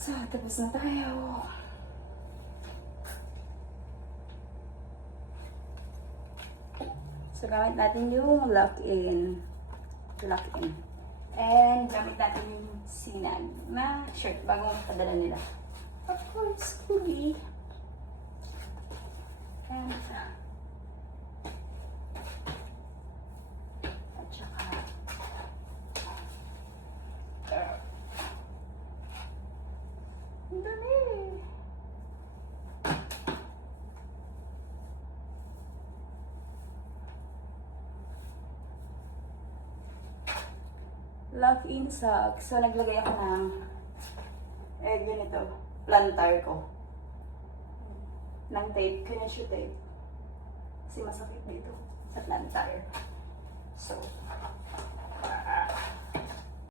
So, tapos na tayo. So, gamit natin yung lock-in. Lock-in. And, gamit natin yung sinag na shirt bagong padala nila. Of course, Scooby. And, at saka, ang dami. Lock-in socks. So, naglagay ako ng ganito, plantar ko. Ng tape, kinesyo tape. Kasi masakit dito sa plantar. So,